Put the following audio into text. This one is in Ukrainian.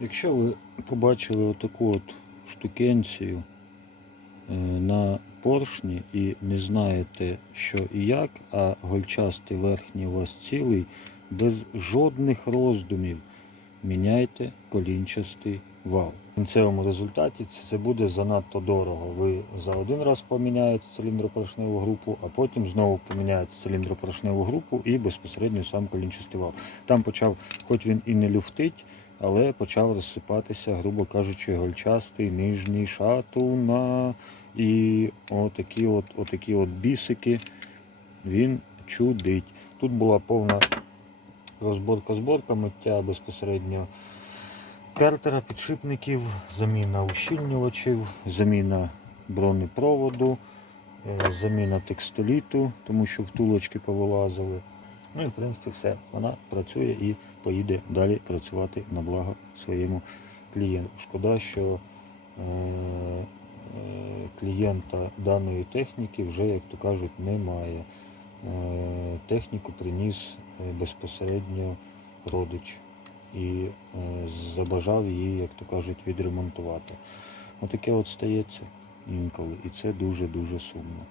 Якщо ви побачили отаку от штукенцію е, на поршні і не знаєте, що і як, а гольчастий верхній у вас цілий, без жодних роздумів міняйте колінчастий вал. В кінцевому результаті це- буде занадто дорого. Ви за один раз поміняєте циліндропоршневу групу, а потім знову поміняєте циліндропоршневу групу і безпосередньо сам колінчастий вал. Там почав, хоч він і не люфтить, але почав розсипатися, грубо кажучи, гольчастий нижній шатуна. І отакі от, отакі от бісики він чудить. Тут була повна розборка-зборка, миття безпосередньо картера, підшипників, заміна ущільнювачів, заміна бронепроводу, е, заміна текстоліту, тому що втулочки повилазили. Ну і в принципі все. Вона працює і поїде далі працювати на благо своєму клієнту. Шкода, що е, е, клієнта даної техніки вже, як то кажуть, немає. Е, Техніку приніс безпосередньо родич і забажав її, як то кажуть, відремонтувати. Отаке от стається інколи, і це дуже-дуже сумно.